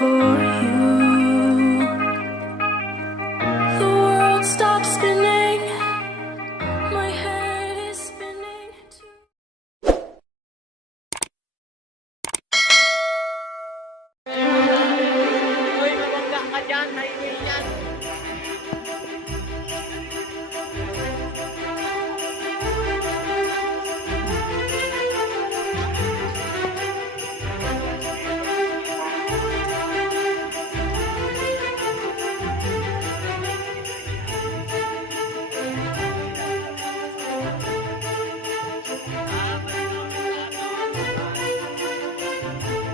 for you. The world stops spinning. My head is spinning too. Uy, mabangga ka dyan, maingay yan.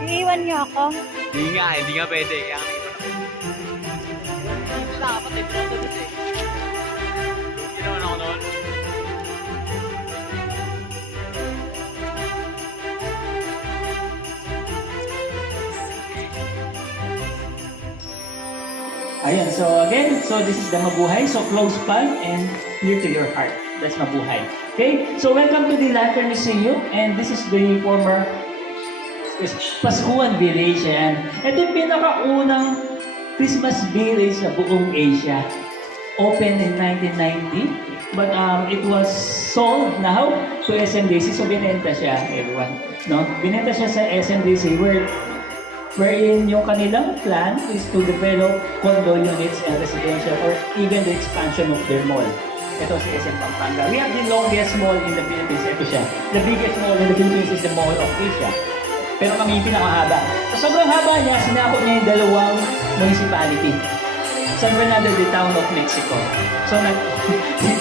Iiwan niyo ako? Hindi nga pwede. Kaya naiwan ako. Dito dapat eh, photo dito eh. Ginawan ako noon. Ayan, so again, so this is the Mabuhay. So close palm and near to your heart. That's Mabuhay. Okay, so welcome to the Lantern Museum, and this is the former Pascuan Village. And ito yung pinakaunang Christmas village sa buong Asia. Opened in 1990, but it was sold now to SMDC. So binenta siya, everyone. No? Binenta siya sa SMDC wherein yung kanilang plan is to develop condo units and residential or even the expansion of their mall. Ito si SM Pampanga. We have the longest mall in the Philippines. Ito siya. The biggest mall in the Philippines is the Mall of Asia. Pero kami yung pinakahaba. Sa sobrang haba niya, sinakop niya yung dalawang municipality. San Bernardo, the town of Mexico. So,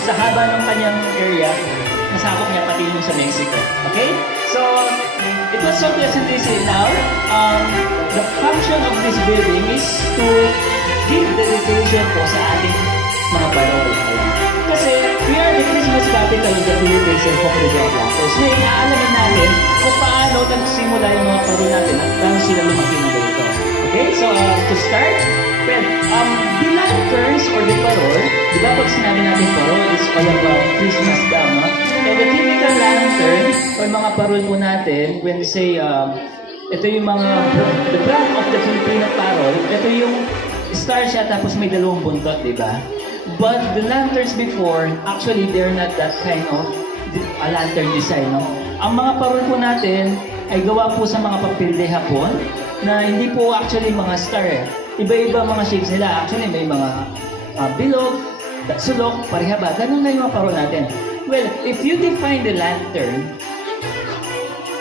sa haba ng kanyang area, nasakop niya pati yung sa Mexico. Okay? So, it was so pleasantly said now, the function of this building is to give dedication po sa ating mga parol. Kasi we are the Christmas capital of the Philippines and Home Developers. Ngayon, aalamin natin kung paano nagsimula yung mga parol natin at paano sila lumaki ng ganito. Okay? So, to start, well, the lanterns or the parol, di ba pag sinabi natin parol, is all about Christmas daw, no? And the typical lantern or mga parol po natin, when we say, ito yung mga, the brand of the Filipino parol, ito yung star siya tapos may dalawang buntot, di ba? But the lanterns before, actually, they're not that kind of a lantern design, no? Ang mga parol po natin ay gawa po sa mga papel de hapon na hindi po actually mga star. Iba-iba mga shapes nila. Actually, may mga bilog, sulok, parihaba. Ganun na yung mga parol natin. Well, if you define the lantern,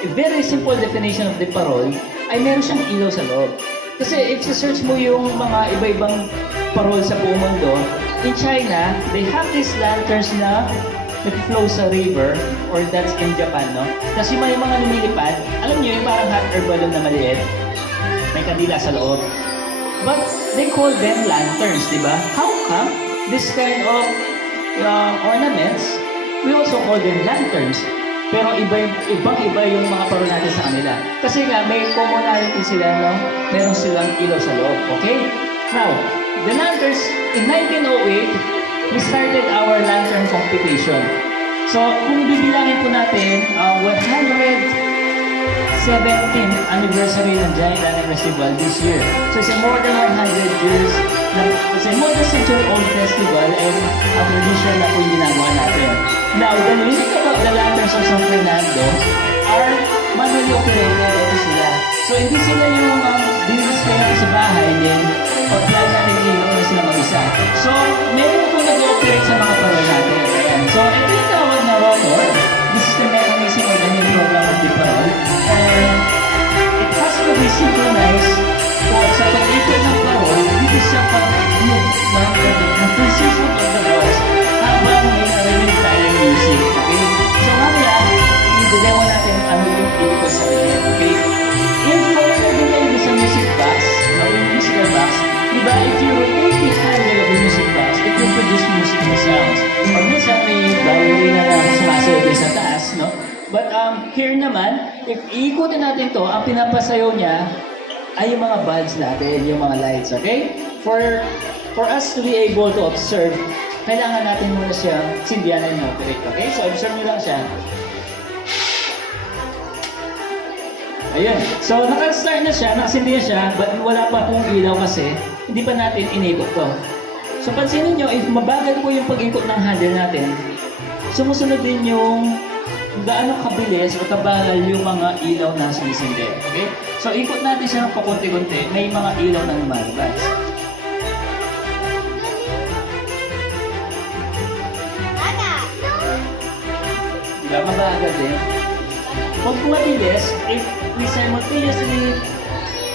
a very simple definition of the parol ay meron siyang ilaw sa loob. Kasi if you search mo yung mga iba-ibang parol sa buong mundo, in China, they have these lanterns na nag-flow sa river, or that's in Japan, no? Tapos yung mga lumilipad, alam niyo yung parang hot air balloon na maliit, may kandila sa loob. But they call them lanterns, di ba? How come this kind of ornaments, we also call them lanterns? Pero ibang-iba yung mga parol natin sa kanila. Kasi nga, may commonality sila, no? Meron silang ilaw sa loob, okay? Now, the lanterns, in 1908, we started our lantern competition. So, kung bibilangin po natin, 117th anniversary ng Giant Lantern Festival this year. So, it's a more than 100 years, it's a more than century-old festival and a tradition na po yung ginagawa natin. Now, the meaning about the lanterns of San Fernando are manually operated. Ito sila. So, hindi sila yung bilis kayo sa bahay din. Pag-plug natin ilaw na sila mag-isa. So, meron po nag-operate sa mga parol natin. Ayan. So, ito yung tawag na rotor. This is the mechanism of the main program of the parol. And it has to be synchronized sa pag-ikot ng parol dito sa pag-move ng precision of the voice habang may narinig tayong music. Okay? So, mamaya, i-demo natin ang yung ikot sa kanya. Okay? In familiar din kayo sa music box, yung musical box, diba, if you rotate the handle of the music box, it will produce musical sounds. Or minsan may ballerina na sumasayaw din sa taas, no? But here naman, if iikutin natin to, ang pinapasayaw niya ay yung mga bulbs natin, yung mga lights, okay? For us to be able to observe, kailangan natin muna siyang sindihan and operate, okay? So observe nyo lang siya. Ayan. So, naka-start na siya, nakasindi na siya, but wala pa pong ilaw kasi hindi pa natin inikot to. So, pansinin nyo, if mabagal po yung pag-ikot ng handle natin, sumusunod din yung gaano kabilis o kabagal yung mga ilaw na sumisindi. Okay? So, ikot natin siya ng pakunti-kunti, may mga ilaw na lumalabas. Diba? Mabagal din. Pag mabilis, if we simultaneously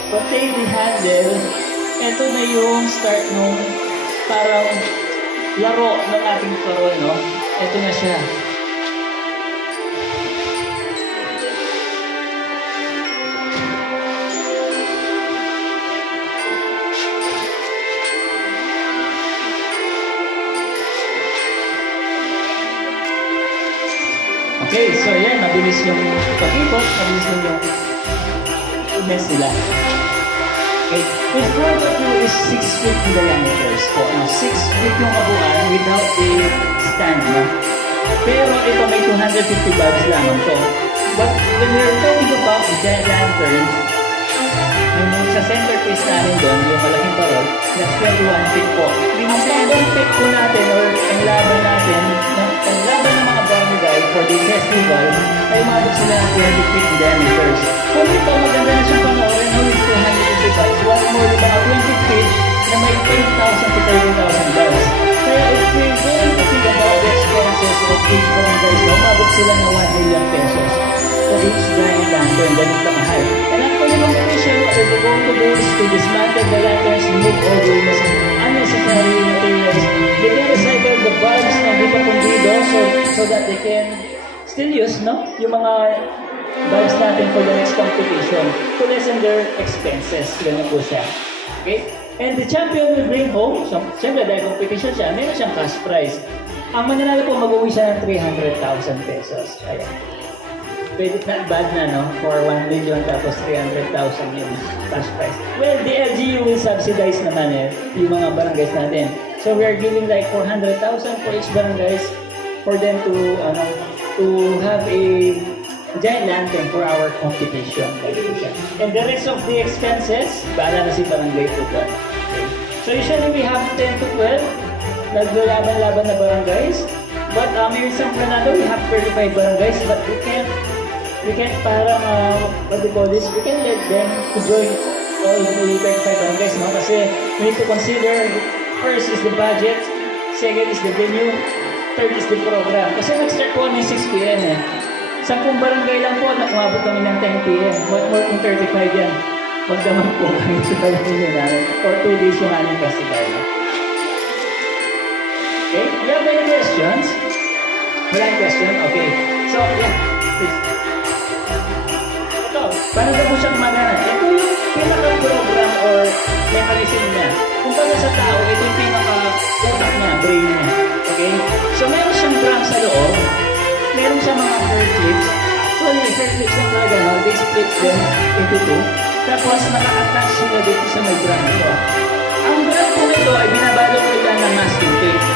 rotate the handle, ito na yung start nung parang laro ng ating parol, no? Ito na siya. Okay, so yan, mabilis yung pag-ikot, mabilis yung mess nila. Okay, the front of you is 6 feet in diameters po. 6 feet yung kabuuan without the stand, no? Pero ito may 250 bulbs lamang to. But when we're talking about the giant lantern, yung sa centerpiece namin doon, yung malaking parol, that's 21 feet po. Ang second feet po natin, or ang laban natin, ang laban ng mga barangay for the festival, ay umabot sila ng 20 feet in diameters. So dito, maganda na siyang panoorin, no, with 250 bulbs. One more, yung mga 20 feet na may 10,000 to 30,000 bulbs. Kaya if we're going to think about the expenses of each barangay, so umabot sila ng 1 million pesos for each giant lantern, ganun kamahal. And after the competition, what we're going to do is to dismantle the lanterns, remove all the unnecessary materials. They can recycle the bulbs na di pa pundido so that they can still use, no, yung mga bulbs natin for the next competition to lessen their expenses. Ganun po siya. Okay? And the champion will bring home, so, siyempre dahil competition siya, meron siyang cash prize. Ang mananalo po, mag-uwi siya ng 300,000 pesos. Ayan. Pwede not bad na, no? For 1 million tapos 300,000 yung cash prize. Well, the LGU will subsidize naman yung mga barangays natin. So we are giving like 400,000 for each barangays for them to have a giant lantern for our competition. And the rest of the expenses, bahala na si barangay po doon. Okay. So usually we have 10 to 12 naglalaban-laban na barangays. But may isang planado, we have 35 barangays, but we can't parang, what do you call this? We can let them to join all the 35 barangays, no? Kasi we need to consider, first is the budget, second is the venue, third is the program. Kasi nag-start po kami 6 p.m. 10 barangay lang po, umabot kami ng 10 p.m. More than 35 yan. Magdaman po kami sa barangay namin. For 2 days yung aming festival. Okay, do you have any questions? Wala yung question? Okay. So, yeah, please. Ito, paano na po siya gumagana? Ito yung pinaka-program or mechanism niya. Kung paano sa tao, ito yung pinaka-utak niya, brain niya. Okay? So, meron siyang drum sa loob. Meron siyang mga hair clips. Actually, hair clips lang talaga, no? They split them into 2. Tapos, naka-attach sila dito sa may drum ito. Ang drum po ito ay binabalot nila ng masking tape.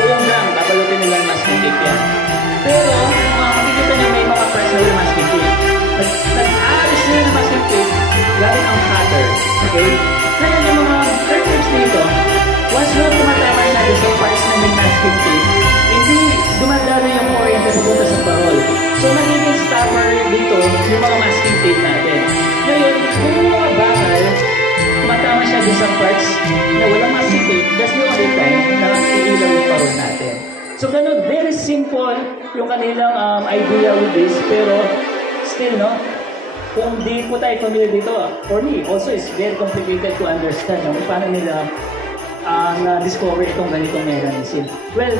Buong drum, babalutin nila ng masking tape yan. Pero, makikita niyo may mga parts na wala masking tape. Nag-aaris nila ng masking tape gamit ang cutter. Okay? Ngayon, yung mga hair clips dito, once na tumatama siya sa parts na may masking tape, hindi dumadalo yung kuryente sa punta sa parol. So, nagiging stopper dito yung mga masking tape natin. Ngayon, kung yung mga bakal, tumatama siya sa parts na walang masking tape, that's the only time na iilaw yung parol natin. So, ganun, very simple yung kanilang idea with this, pero still, no, kung di po tayo familiar dito, for me, also it's very complicated to understand kung paano nila na-discover itong ganitong mechanism. Well,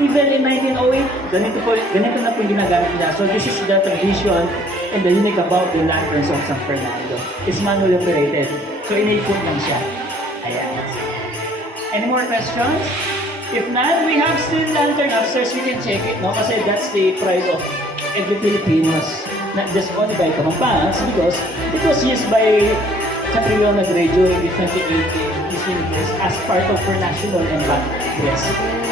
even in 1908, ganito na po yung ginagamit nila. So this is the tradition and the unique about the lanterns of San Fernando. It's manual operated. So inaikot lang siya. Ayan. Any more questions? If not, we have still lantern upstairs. You can check it, no? Kasi that's the pride of every Filipinos. Not just only by Kapampans, because it was used by Catriona Gray during the 2018 Miss Universe as part of her national emblem dress.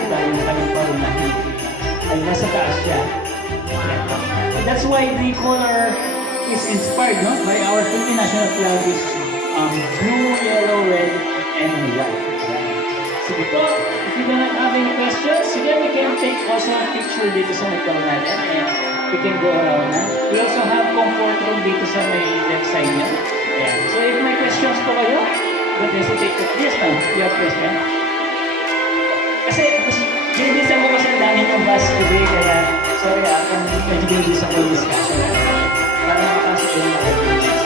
Dahil yung kanyang parol na Pilipinas ay nasa taas siya. And that's why the color is inspired no, by our Philippine national flag is blue, yellow, red, and white. Sige po, if you don't have any questions, sige, we can take also a picture dito sa may natin and we can go around na. We also have comfort room dito sa may left side niya. Ayan. So if may questions po kayo, don't hesitate to. Yes, ma'am, you have question? Kasi, binibisan mo kasi ang dami ng bus today, kaya sorry kung medyo binibisan ko yung discussion. Para makapasok yung mga